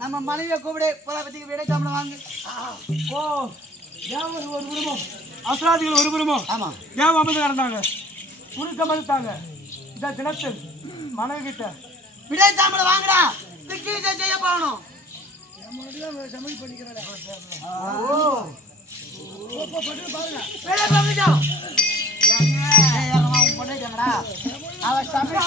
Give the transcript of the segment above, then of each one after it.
நம்ம மனைவியை கூப்பிடு பத்தி விடை சாம்பளம் வாங்க. ஓ தேவர் ஒரு குடும்பம், அசுராதிகள் ஒரு குடும்பம். ஆமா, தேவ அமர்ந்து கிடந்தாங்க, குறுக்க மறுத்தாங்க. இந்த தினத்தில் மனைவி கிட்ட விடை சாம்பளம் வாங்குறா, திக்கி செய்ய போகணும். சமையல் பண்ணிக்கிறேன். அவ சமையல்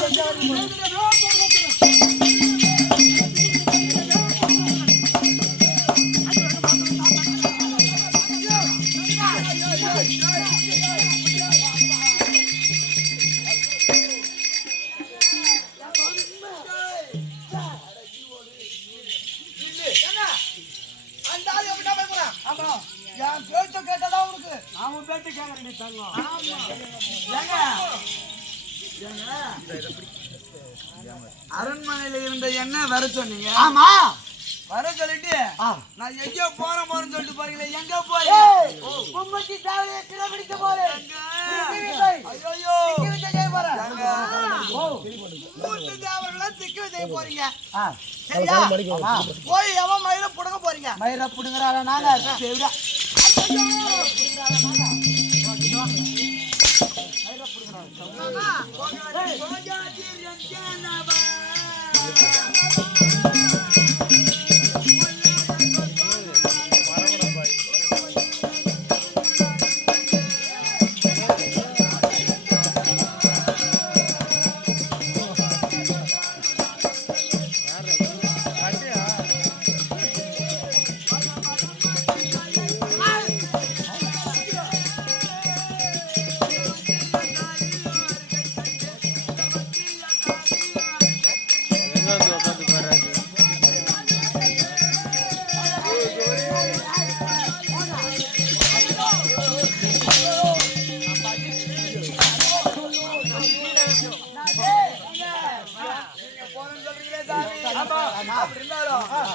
அரண்மனையில இருந்த என்ன வர சொன்னீங்க? ஆமா, வர சொல்லிட்டு நான் எங்கேயோ போறேன்னு சொல்லிட்டு போறீங்களே, எங்க போறேன்? கும்பத்தி தாவலையை சிறப்பிடிக்க போறேன். ஐயோ போறீங்க. சரியா? போய் எவன் மயில புடுங்க போறீங்க? மயில புடுங்குறாரா? நாங்க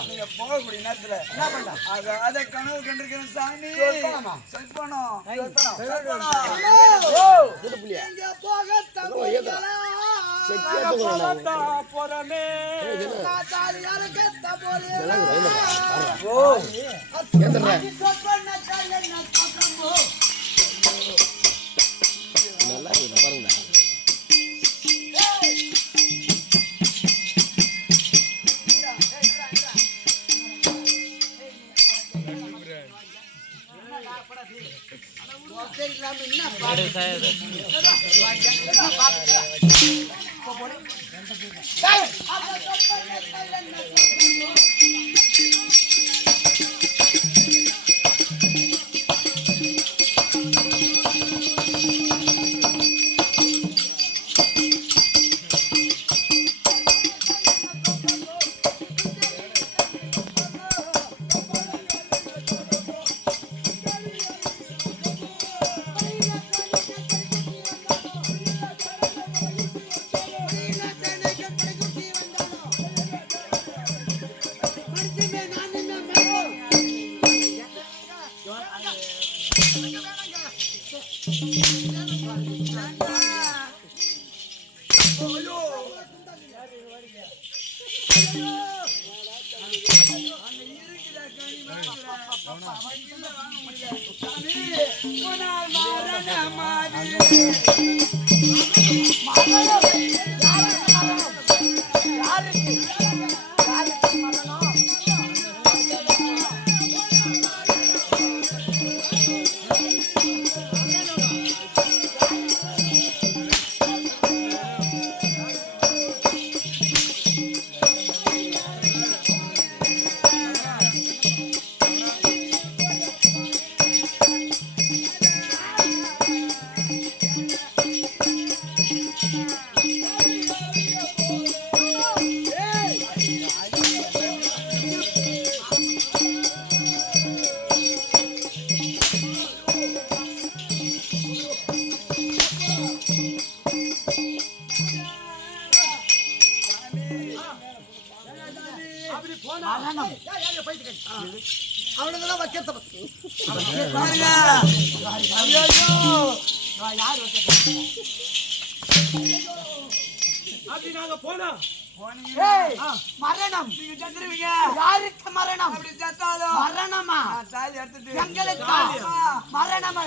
நீங்க போகக்கூடிய நேரத்துல என்ன பண்ண அதை கனவு கண்டிருக்கிறேன் சாமி. அவனுங்கெல்லாம் வைக்கிறத அப்படி நாங்க போனோம் மரணம் நீங்க செத்துருவீங்க. யாருக்கு மரணம்? அப்படி செத்தாலும் மரணமா? தாலி எடுத்துட்டு எங்களுக்கு மரணமா? தாலி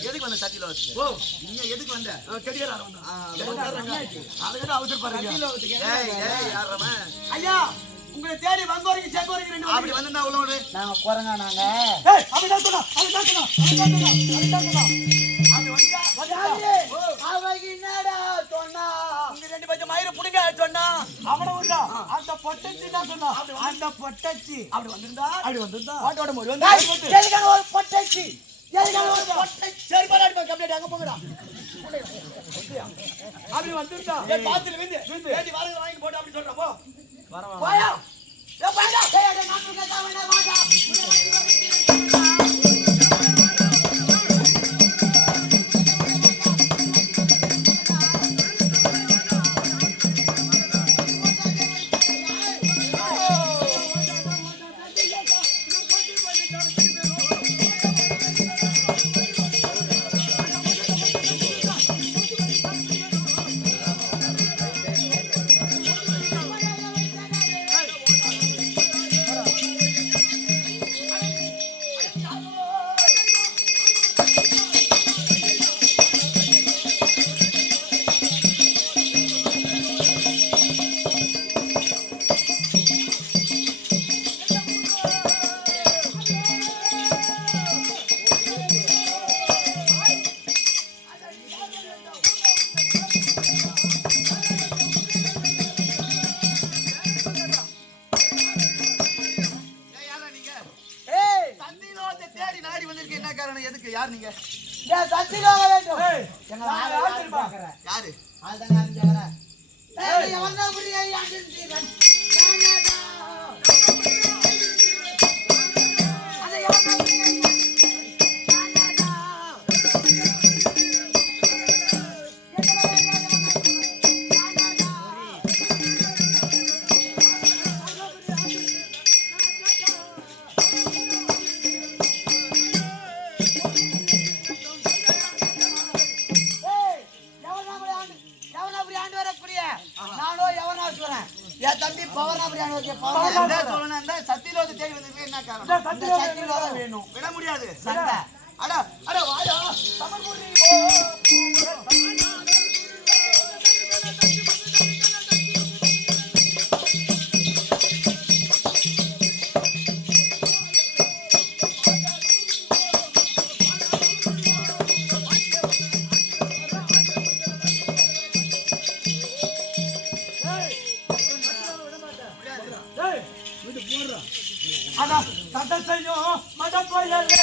எதுக்கு வந்த சட்டியில வச்சு நீங்க எதுக்கு வந்த கெடியார வந்த ஐயா உங்களை தேடி வந்தோருக்கு செங்கோருக்கு ரெண்டு அப்படி வந்தா உள்ள விடு நாங்க குறங்க நாங்க அப்படிதான் சொன்னா அப்படி வந்தா அவங்க என்னடா சொன்னா உங்க ரெண்டு பேரும் மயிர புடிங்க சொன்னா அவனவங்க அந்த பொட்டச்சி தான் சொன்னா அந்த பொட்டச்சி அப்படி வந்திருந்தா ஓட்டோட மோடி வந்து எதுக்கான ஒரு பொட்டச்சி சரி பராடி கம்ப்ளீட் அங்க போங்கடா அப்படி வந்துட்டா ஏய் பாத்துல விந்து ஏடி வாரங்க வாங்கி போட்டு அப்படி சொல்றா போ வரவா போயா ஏ பாடா ஏய் நான் கேட்க வேண்டாம் வாடா யார் நீங்க? சத்தியமாக வேண்டும். எங்களை யாரு பாக்குறேன்? யாரு? அதுதான் யாரும் கேக்குறேன். எவன் தான் புரிய யாருன்னு சத்தியலோக தேடி வந்திருக்கு என்ன காரணம்? சத்தியலோக வேணும். விட முடியாது. சண்டை. அட அட வாடா. அதான் சண்டை செய்யும் மடப்பயலே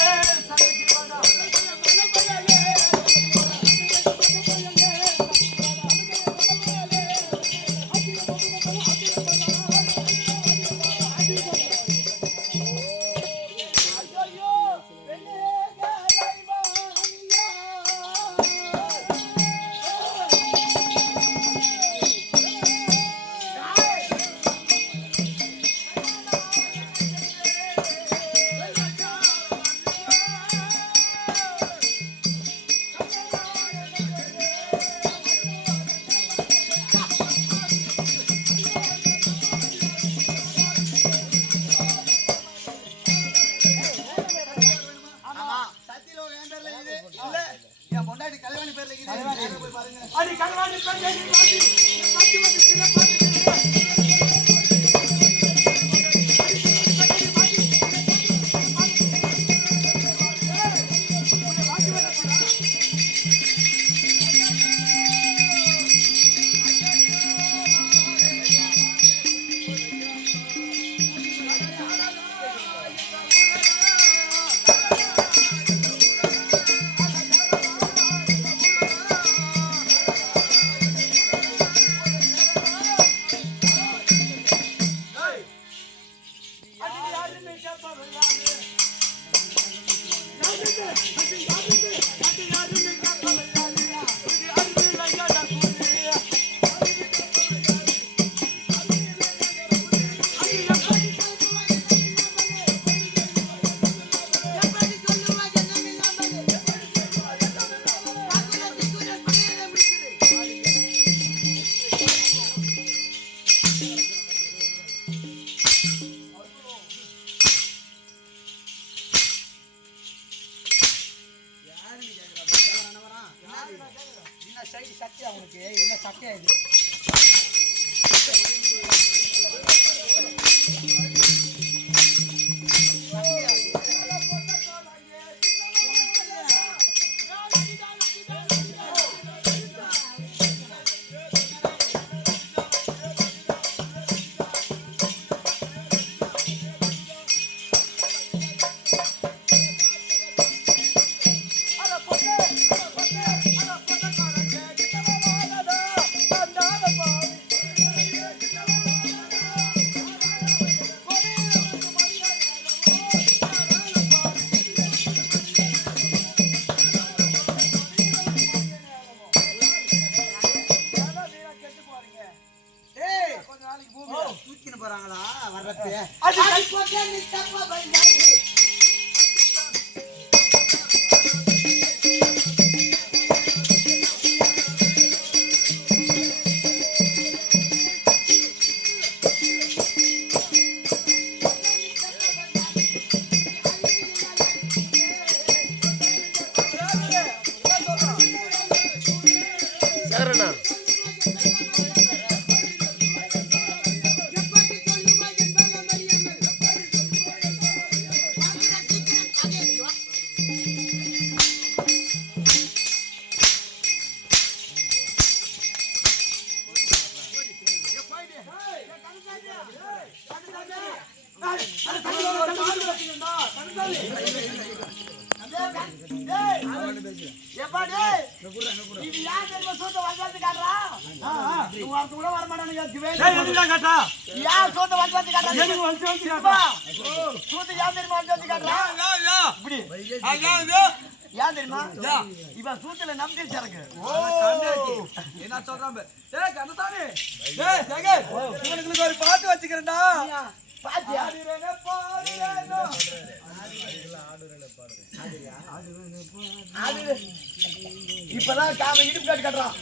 அடி கல்வாணி கல்யாணி வாடி சத்தி வந்து சிறப்பாக சக்தி அவனுக்கு என்ன சக்தியா இது எப்பா டேய், இது யார் தெரியுமா சூத்த வந்து காட்டுறா? இவன் ஒருத்தன் கூட வரமாட்டானுங்க, திவேலி. ஏய், எதுக்குடா கேட்டா? யார் சூத்த வந்து காட்டுறா? எனக்கு வந்து கேட்டா? சூத்த யார் தெரியுமா வந்து காட்டுறா? இப்படி. யார் தெரியுமா? இவன் சூத்துல நம்பிக்கை சரக்கு. என்ன சொல்றான் பாரு. டேய் கண்ணசாமி, டேய் சேகர், இவனுக்கு ஒரு பாட்டு வச்சுக்கிறேன்டா. பாத்தியா? இப்பதான் காம இடுப்பு காட்டு கட்டுறான்.